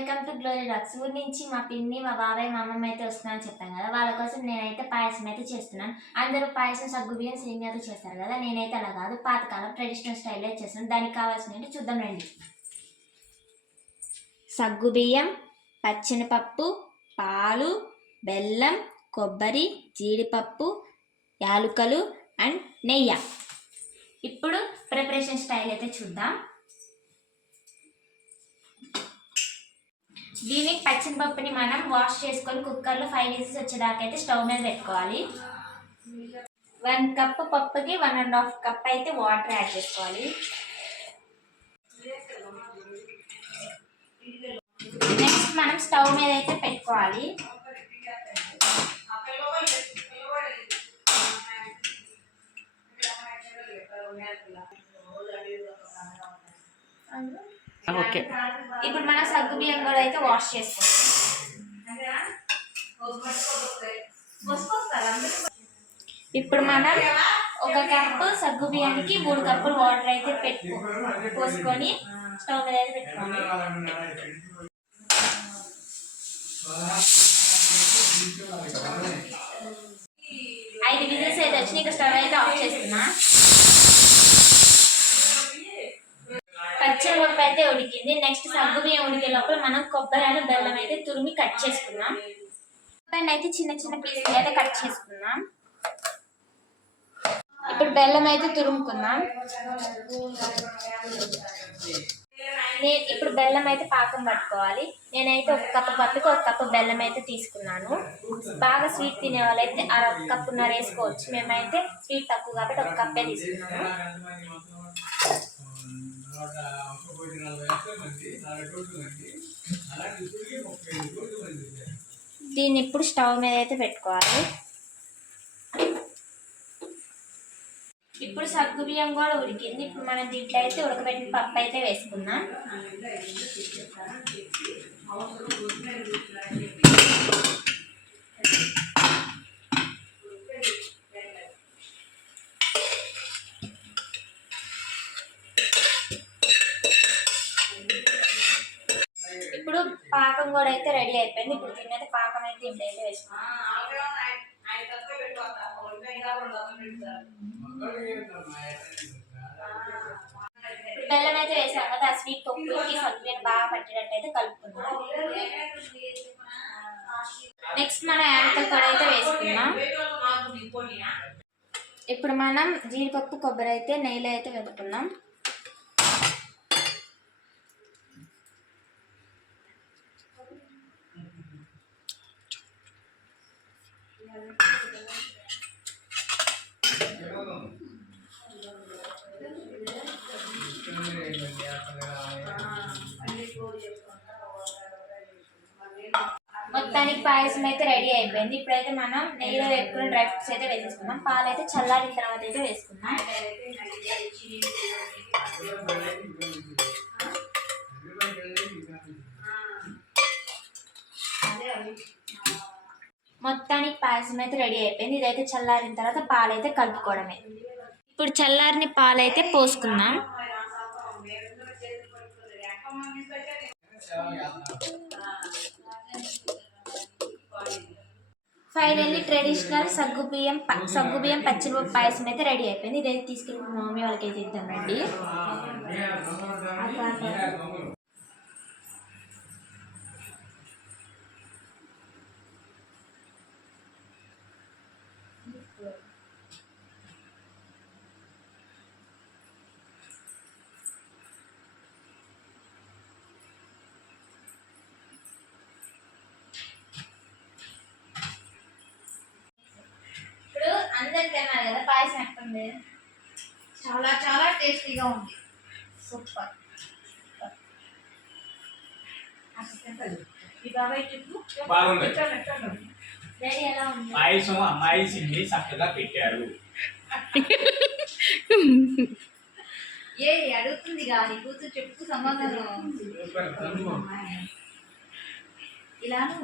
Welcome to glory racks ఊరి నుంచి మా పిన్ని మా బాబాయ్ మా అమ్మమ్మ అయితే వస్తున్నారని చెప్పాను కదా. వాళ్ళ కోసం నేనైతే పాయసం అయితే చేస్తున్నాను. అందరూ పాయసం సగ్గు బియ్యం సేమియాతో చేస్తారు కదా. నేనైతే అలా కాదు. పాతకాలం ట్రెడిషనల్ స్టైల్లో చేస్తాను దానికి కావాల్సినవి చూద్దాం రండి. సగ్గు బియ్యం పచ్చెనపప్పు పాలు బెల్లం కొబ్బరి జీడిపప్పు యాలుకలు అండ్ నెయ్యి. ఇప్పుడు ప్రిపరేషన్ స్టైల్ అయితే చూద్దాం. దీని పచ్చిమిరపప్పుని మనం వాష్ చేసుకొని కుక్కర్లో ఫైవ్ విజిల్స్ వచ్చేదాకా అయితే స్టవ్ మీద పెట్టుకోవాలి. వన్ కప్ పప్పుకి వన్ అండ్ హాఫ్ కప్ అయితే వాటర్ యాడ్ చేసుకోవాలి. నెక్స్ట్ మనం స్టవ్ మీద అయితే పెట్టుకోవాలి. ఓకే. ఇప్పుడు మనం సగ్గు బియ్యం కూడా అయితే వాష్ చేసుకోవాలి. ఇప్పుడు మనం ఒక కప్పు సగ్గు బియ్యానికి మూడు కప్పులు వాటర్ అయితే పెట్టుకో పోసుకొని స్టవ్ మీద అయితే పెట్టుకోండి ఐదు విజిల్స్ అయితే వచ్చి ఇంకా స్టవ్ అయితే ఆఫ్ చేస్తున్నా పచ్చనిపప్పు అయితే ఉడికింది. నెక్స్ట్ సగ్గు బియ్యం ఉడికే లోపల మనం కొబ్బరి అని బెల్లం అయితే తురిమి కట్ చేసుకున్నాం కొబ్బరిని అయితే చిన్న చిన్న పీసులు అయితే కట్ చేసుకున్నాం ఇప్పుడు బెల్లం అయితే తురుముకుందాం. నేను ఇప్పుడు బెల్లం అయితే పాకం పట్టుకోవాలి. నేనైతే ఒక కప్పు పప్పుకి ఒక కప్పు బెల్లం అయితే తీసుకున్నాను. బాగా స్వీట్ తినే వాళ్ళైతే అర కప్పున్నర వేసుకోవచ్చు. మేమైతే స్వీట్ తక్కువ కాబట్టి ఒక కప్పే తీసుకున్నాము. దీన్ని ఇప్పుడు స్టవ్ మీద అయితే పెట్టుకోవాలి. ఇప్పుడు సగ్గు బియ్యం కూడా ఉడికింది. ఇప్పుడు మనం దీంట్లో అయితే ఉడకబెట్టిన పప్పు అయితే వేసుకుందాం. పాకం కూడా అయితే రెడీ అయిపోయింది. ఇప్పుడు దీని మీద పాకం అయితే దీంట్లో అయితే ఇప్పుడు బెల్లం అయితే వేసాం కదా ఆ స్వీట్ పప్పుకి సగ్గుబియ్యం బాగా పట్టినట్టు అయితే కలుపుకుందాం. నెక్స్ట్ మనం యాలకల పొడి అయితే వేసుకుందాం. ఇప్పుడు మనం జీడిపప్పు కొబ్బరి అయితే నెయ్యిలో అయితే వెతుకున్నాం మొత్తానికి పాయసం అయితే రెడీ అయిపోయింది. ఇప్పుడైతే మనం నెయ్యిలో వేసుకున్న డ్రై ఫ్రూట్స్ అయితే వేసేసుకున్నాం పాలు అయితే చల్లారిన తర్వాత అయితే వేసుకుందాం. మొత్తానికి పాయసం అయితే రెడీ అయిపోయింది. ఇదైతే చల్లారిన తర్వాత పాలైతే కలుపుకోవడమే. ఇప్పుడు చల్లారిన పాలైతే పోసుకుందాం. ఫైనల్లీ ట్రెడిషనల్ సగ్గు బియ్యం ప- సగ్గు బియ్యం పచ్చిమిరపప్పు పాయసం అయితే రెడీ అయిపోయింది. ఇదైతే తీసుకెళ్ళి మా మమ్మీ వాళ్ళకి అయితే ఇద్దాం అందరికి తిన్నారు కదా పాయసం ఎట్టుంది? చాలా చాలా టేస్టీగా ఉంది. సూపర్. ఈ బాబాయ్ చెప్పు. బాగుంది. పాయసం అమ్మాయి సింగి చక్కగా పెట్టారు. ఏ అడుగుతుంది కానీ కూతురు సమాధానం సూపర్. ఇలాను